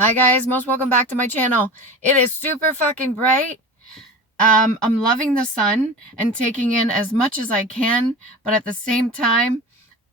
Hi guys, most welcome back to my channel. It is super fucking bright. I'm loving the sun and taking in as much as I can, but at the same time,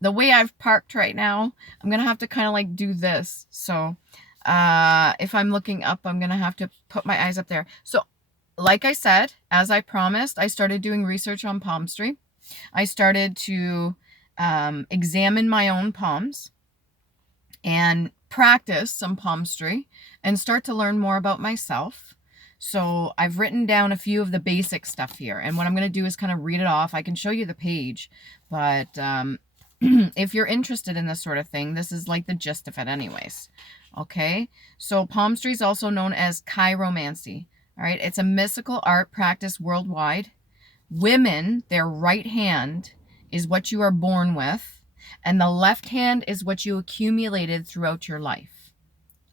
the way I've parked right now, I'm gonna have to kind of like do this. So if I'm looking up, I'm gonna have to put my eyes up there. So like I said, as I promised, I started doing research on palmistry. I started to examine my own palms and practice some palmistry and start to learn more about myself. So I've written down a few of the basic stuff here. And what I'm going to do is kind of read it off. I can show you the page, but if you're interested in this sort of thing, this is like the gist of it anyways. Okay, so palmistry is also known as chiromancy. All right, it's a mystical art practice worldwide. Women, their right hand is what you are born with, and the left hand is what you accumulated throughout your life.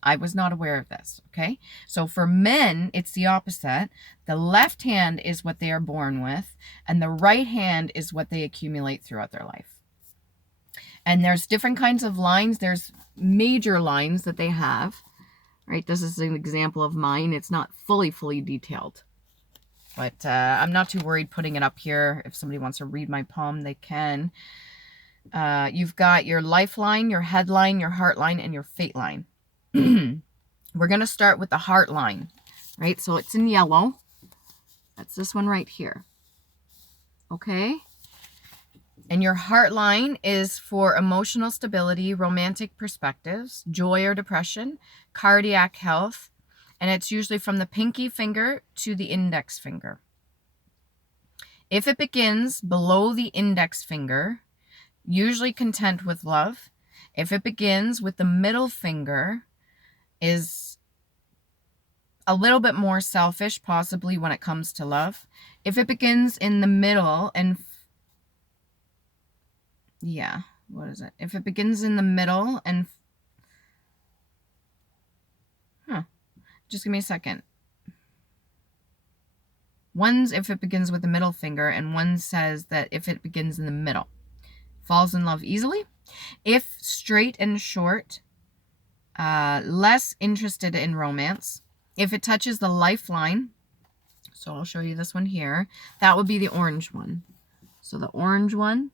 I was not aware of this, okay? So for men, it's the opposite. The left hand is what they are born with, and the right hand is what they accumulate throughout their life. And there's different kinds of lines. There's major lines that they have, right? This is an example of mine. It's not fully detailed. But I'm not too worried putting it up here. If somebody wants to read my palm, they can. You've got your lifeline, your headline, your heart line, and your fate line. We're going to start with the heart line, right? So it's in yellow. That's this one right here. Okay? And your heart line is for emotional stability, romantic perspectives, joy or depression, cardiac health, and it's usually from the pinky finger to the index finger. If it begins below the index finger, usually content with love. If it begins with the middle finger, is a little bit more selfish, possibly when it comes to love. If it begins in the middle and if it begins in the middle and just give me a second. One's if it begins with the middle finger, and one says that if it begins in the middle. Falls in love easily. If straight and short, less interested in romance. If it touches the lifeline, so I'll show you this one here, that would be the orange one. So the orange one,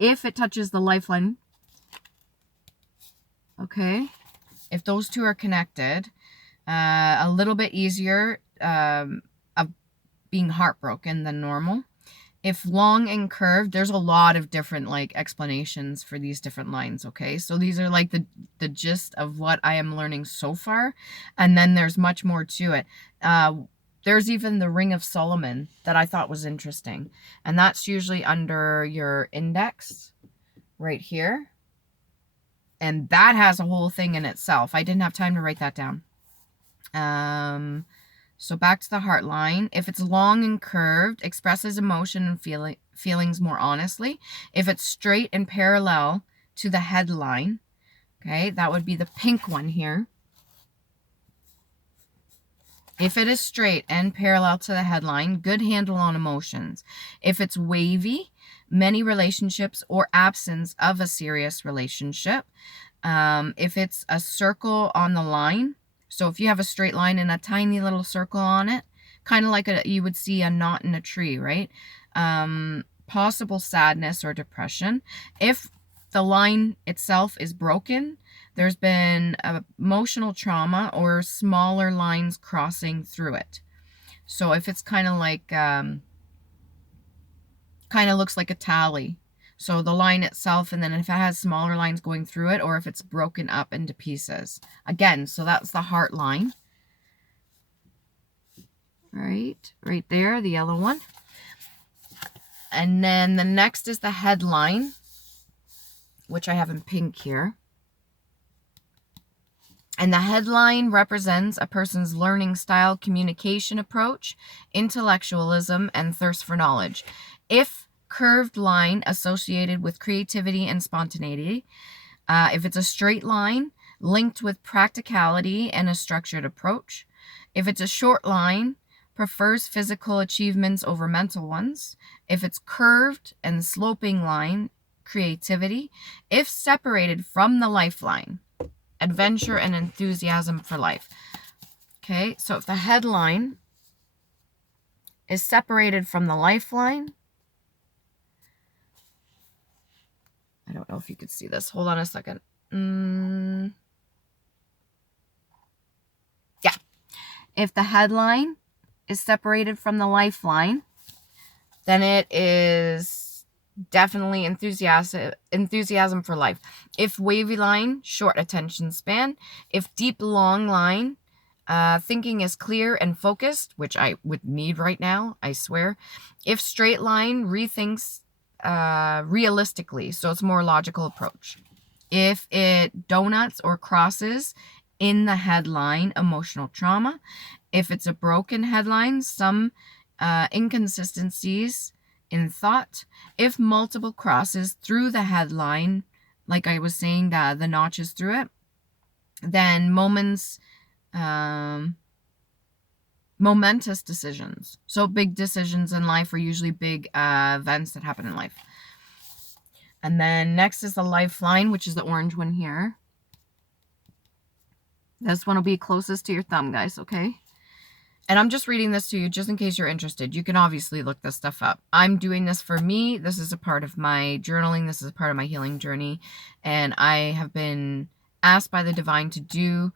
if it touches the lifeline, okay, if those two are connected, a little bit easier of being heartbroken than normal. If long and curved, there's a lot of different like explanations for these different lines, okay? So these are like the gist of what I am learning so far, and then there's much more to it. There's even the Ring of Solomon that I thought was interesting, and that's usually under your index right here, and that has a whole thing in itself. I didn't have time to write that down. So back to the heart line. If it's long and curved, expresses emotion and feelings more honestly. If it's straight and parallel to the headline, okay, that would be the pink one here. If it is straight and parallel to the headline, good handle on emotions. If it's wavy, many relationships or absence of a serious relationship. If it's a circle on the line, so if you have a straight line and a tiny little circle on it, kind of like you would see a knot in a tree, right? Possible sadness or depression. If the line itself is broken, there's been emotional trauma or smaller lines crossing through it. So if it's kind of like, kind of looks like a tally. So the line itself, and then if it has smaller lines going through it, or if it's broken up into pieces. Again, so that's the heart line. Right there, the yellow one. And then the next is the headline, which I have in pink here. And the headline represents a person's learning style, communication approach, intellectualism, and thirst for knowledge. If curved line associated with creativity and spontaneity. If it's a straight line, linked with practicality and a structured approach. If it's a short line, prefers physical achievements over mental ones. If it's curved and sloping line, creativity. If separated from the lifeline, adventure and enthusiasm for life. Okay, so if the headline is separated from the lifeline, I don't know if you could see this. Hold on a second. Yeah. If the headline is separated from the lifeline, then it is definitely enthusiasm for life. If wavy line, short attention span. If deep, long line, thinking is clear and focused, which I would need right now, I swear. If straight line, rethinks realistically, so it's more logical approach. If it donuts or crosses in the headline, emotional trauma. If it's a broken headline, some inconsistencies in thought. If multiple crosses through the headline, like I was saying, the notches through it, then momentous decisions. So big decisions in life are usually big events that happen in life. And then next is the lifeline, which is the orange one here. This one will be closest to your thumb, guys, okay? And I'm just reading this to you just in case you're interested. You can obviously look this stuff up. I'm doing this for me. This is a part of my journaling. This is a part of my healing journey. And I have been asked by the divine to do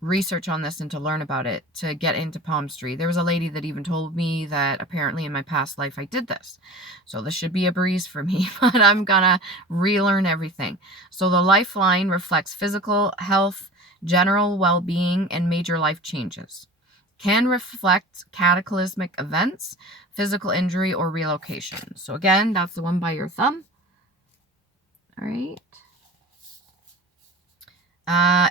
research on this and to learn about it, to get into palmistry. There was a lady that even told me that apparently in my past life I did this. So this should be a breeze for me, but I'm gonna relearn everything. So the lifeline reflects physical health, general well-being, and major life changes. Can reflect cataclysmic events, physical injury, or relocation. So again, that's the one by your thumb. All right.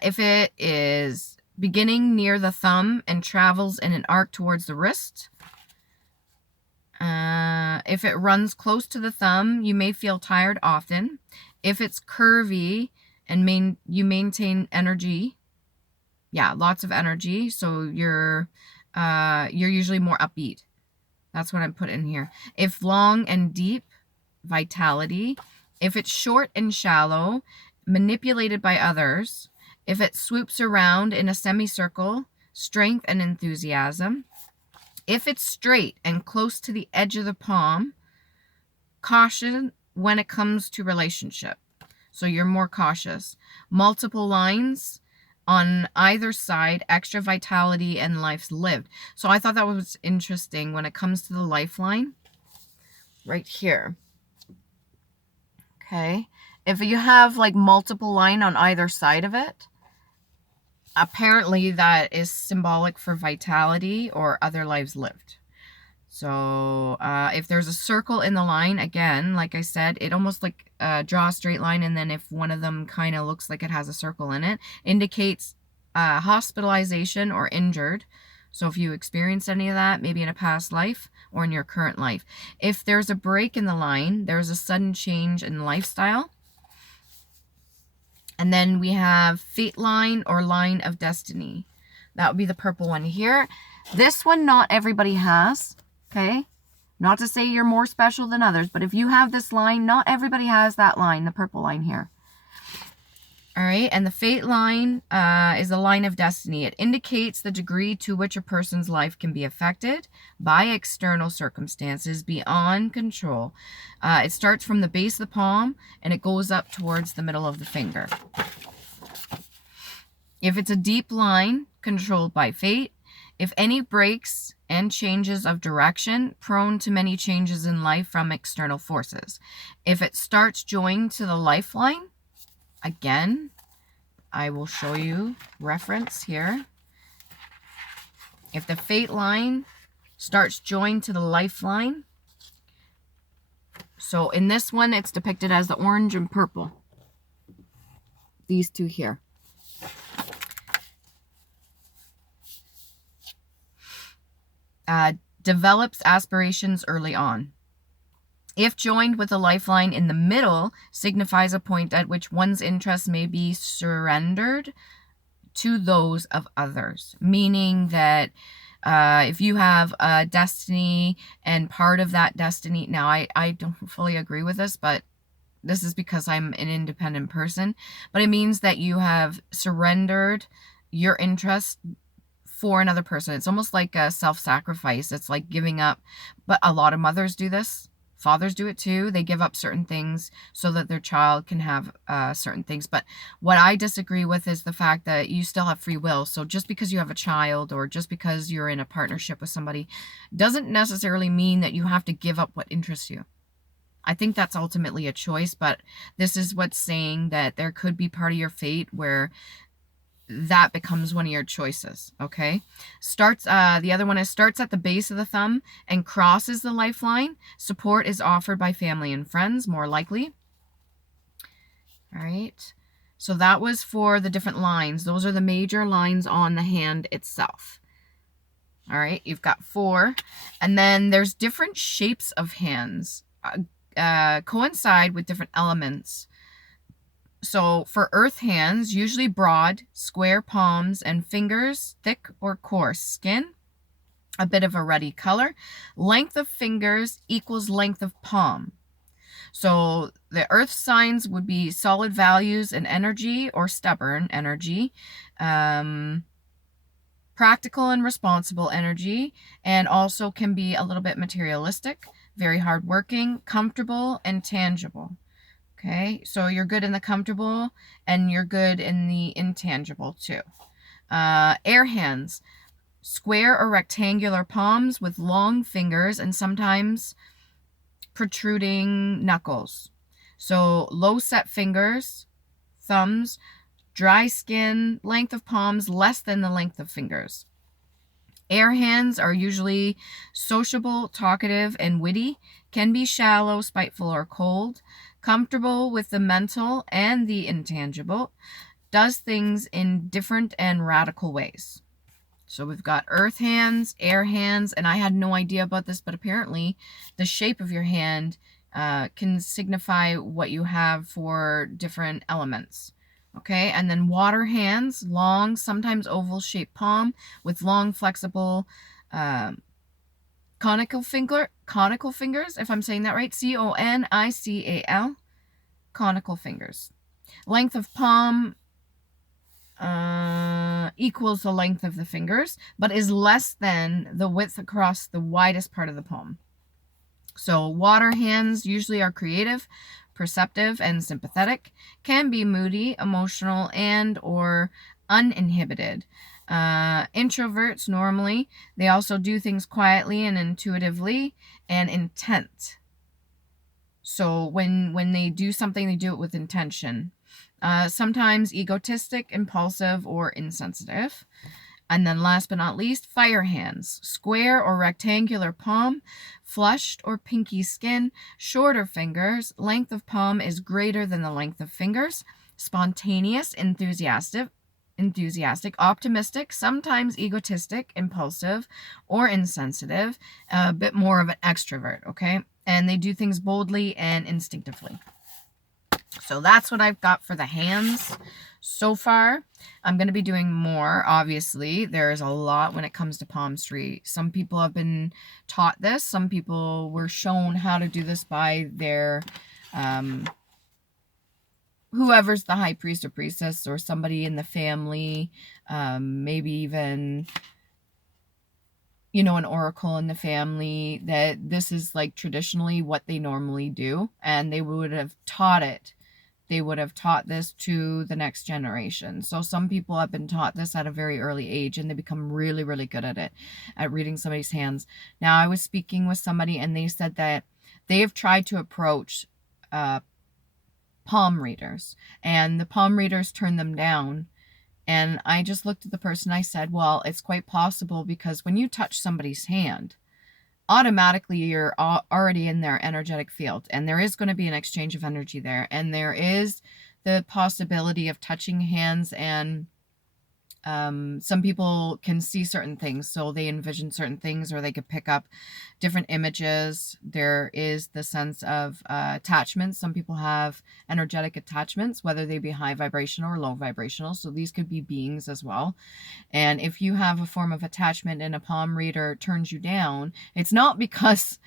If it is beginning near the thumb and travels in an arc towards the wrist. If it runs close to the thumb, you may feel tired often. If it's curvy and you maintain energy, yeah, lots of energy, so you're usually more upbeat. That's what I'm putting here. If long and deep, vitality. If it's short and shallow, manipulated by others. If it swoops around in a semicircle, strength and enthusiasm. If it's straight and close to the edge of the palm, caution when it comes to relationship. So you're more cautious. Multiple lines on either side, extra vitality and lives lived. So I thought that was interesting when it comes to the lifeline. Right here. Okay. If you have like multiple line on either side of it, apparently that is symbolic for vitality or other lives lived. So if there's a circle in the line, again, like I said, it almost like draw a straight line, and then if one of them kind of looks like it has a circle in it, indicates hospitalization or injured. So if you experienced any of that, maybe in a past life or in your current life. If there's a break in the line, there's a sudden change in lifestyle. And then we have fate line or line of destiny. That would be the purple one here. This one, not everybody has, okay? Not to say you're more special than others, but if you have this line, not everybody has that line, the purple line here. All right, and the fate line is the line of destiny. It indicates the degree to which a person's life can be affected by external circumstances beyond control. It starts from the base of the palm and it goes up towards the middle of the finger. If it's a deep line, controlled by fate. If any breaks and changes of direction, prone to many changes in life from external forces. If it starts joined to the lifeline, again, I will show you reference here. If the fate line starts joined to the lifeline, so in this one, it's depicted as the orange and purple. These two here. Develops aspirations early on. If joined with a lifeline in the middle, signifies a point at which one's interests may be surrendered to those of others. Meaning that if you have a destiny and part of that destiny, now I don't fully agree with this, but this is because I'm an independent person, but it means that you have surrendered your interest for another person. It's almost like a self-sacrifice. It's like giving up. But a lot of mothers do this. Fathers do it too. They give up certain things so that their child can have certain things. But what I disagree with is the fact that you still have free will. So just because you have a child or just because you're in a partnership with somebody doesn't necessarily mean that you have to give up what interests you. I think that's ultimately a choice, but this is what's saying that there could be part of your fate where that becomes one of your choices, okay? The other one is starts at the base of the thumb and crosses the lifeline. Support is offered by family and friends, more likely. All right. So that was for the different lines. Those are the major lines on the hand itself. All right, you've got 4. And then there's different shapes of hands coincide with different elements. So for earth hands, usually broad, square palms and fingers, thick or coarse skin, a bit of a ruddy color. Length of fingers equals length of palm. So the earth signs would be solid values and energy or stubborn energy, practical and responsible energy, and also can be a little bit materialistic, very hardworking, comfortable, and tangible. Okay, so you're good in the comfortable and you're good in the intangible too. Air hands, square or rectangular palms with long fingers and sometimes protruding knuckles. So low set fingers, thumbs, dry skin, length of palms less than the length of fingers. Air hands are usually sociable, talkative, and witty, can be shallow, spiteful, or cold, comfortable with the mental and the intangible, does things in different and radical ways. So we've got earth hands, air hands, and I had no idea about this, but apparently the shape of your hand can signify what you have for different elements. Okay, and then water hands, long, sometimes oval-shaped palm with long, flexible, conical fingers, if I'm saying that right, C-O-N-I-C-A-L, conical fingers. Length of palm equals the length of the fingers, but is less than the width across the widest part of the palm. So water hands usually are creative, perceptive, and sympathetic, can be moody, emotional, and or uninhibited. Introverts normally, they also do things quietly and intuitively and intent. So when they do something, they do it with intention. Sometimes egotistic, impulsive, or insensitive. And then last but not least, fire hands. Square or rectangular palm, flushed or pinky skin, shorter fingers, length of palm is greater than the length of fingers, spontaneous, enthusiastic, optimistic, sometimes egotistic, impulsive, or insensitive, a bit more of an extrovert, okay? And they do things boldly and instinctively. So that's what I've got for the hands so far. I'm going to be doing more, obviously. There's a lot when it comes to palmistry. Some people have been taught this. Some people were shown how to do this by their, whoever's the high priest or priestess or somebody in the family, maybe even, you know, an oracle in the family, that this is like traditionally what they normally do. And they would have taught it. They would have taught this to the next generation. So some people have been taught this at a very early age and they become really, really good at it, at reading somebody's hands. Now, I was speaking with somebody and they said that they have tried to approach palm readers and the palm readers turned them down. And I just looked at the person. I said, well, it's quite possible because when you touch somebody's hand, automatically you're already in their energetic field and there is going to be an exchange of energy there, and there is the possibility of touching hands, and some people can see certain things, so they envision certain things or they could pick up different images. There is the sense of attachments. Some people have energetic attachments, whether they be high vibrational or low vibrational, so these could be beings as well. And if you have a form of attachment and a palm reader turns you down, it's not because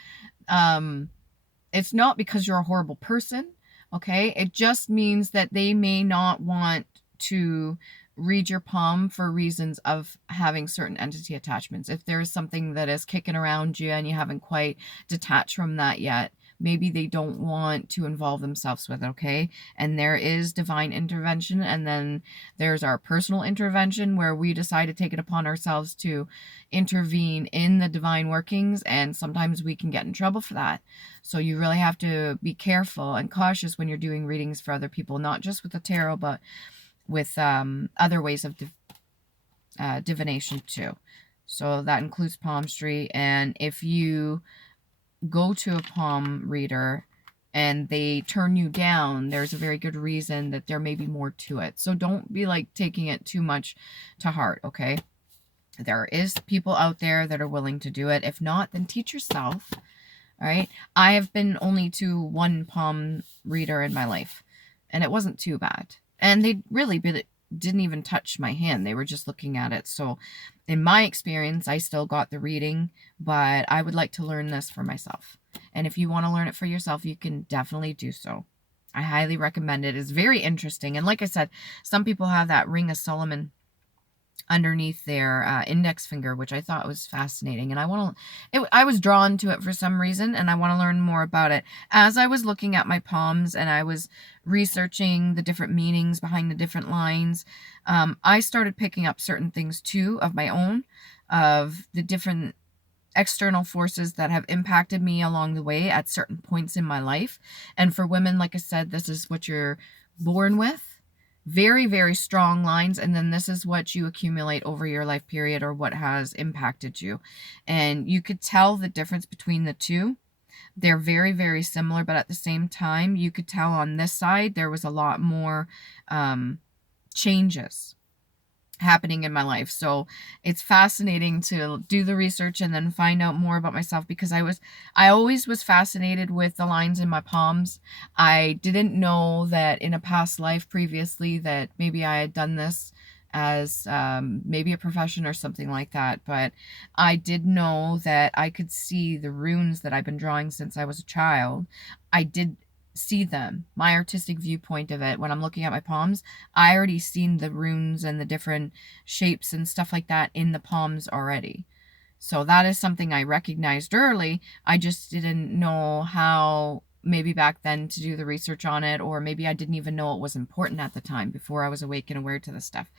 you're a horrible person, Okay, it just means that they may not want to read your palm for reasons of having certain entity attachments. If there's something that is kicking around you and you haven't quite detached from that yet, maybe they don't want to involve themselves with it, okay? And there is divine intervention, and then there's our personal intervention where we decide to take it upon ourselves to intervene in the divine workings, and sometimes we can get in trouble for that. So you really have to be careful and cautious when you're doing readings for other people, not just with the tarot, but with other ways of divination too. So that includes palmistry. And if you go to a palm reader and they turn you down, there's a very good reason that there may be more to it. So don't be like taking it too much to heart, okay? There is people out there that are willing to do it. If not, then teach yourself. All right. I have been only to one palm reader in my life, and it wasn't too bad. And they really didn't even touch my hand. They were just looking at it. So in my experience, I still got the reading, but I would like to learn this for myself. And if you want to learn it for yourself, you can definitely do so. I highly recommend it. It's very interesting. And like I said, some people have that Ring of Solomon underneath their index finger, which I thought was fascinating. And I was drawn to it for some reason, and I want to learn more about it. As I was looking at my palms and I was researching the different meanings behind the different lines, I started picking up certain things too of my own, of the different external forces that have impacted me along the way at certain points in my life. And for women, like I said, this is what you're born with. Very, very strong lines, and then this is what you accumulate over your life period, or what has impacted you. And you could tell the difference between the two. They're very, very similar, but at the same time, you could tell on this side there was a lot more changes happening in my life. So it's fascinating to do the research and then find out more about myself, because I always was fascinated with the lines in my palms. I didn't know that in a past life previously that maybe I had done this as maybe a profession or something like that, but I did know that I could see the runes that I've been drawing since I was a child. I did see them, my artistic viewpoint of it. When I'm looking at my palms, I already seen the runes and the different shapes and stuff like that in the palms already. So that is something I recognized early. I just didn't know how, maybe back then, to do the research on it, or maybe I didn't even know it was important at the time before I was awake and aware to this stuff.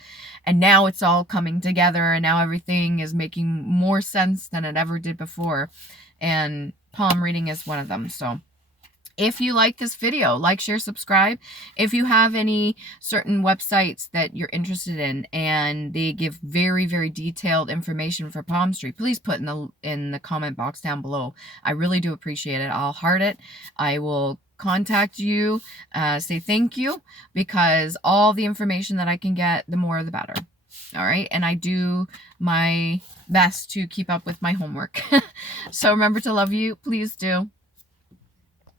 And now it's all coming together, and now everything is making more sense than it ever did before. And palm reading is one of them. So if you like this video, like, share, subscribe. If you have any certain websites that you're interested in and they give very, very detailed information for palmistry, please put in the comment box down below. I really do appreciate it. I'll heart it. I will contact you, say thank you, because all the information that I can get, the more the better. All right. And I do my best to keep up with my homework. So remember to love you. Please do.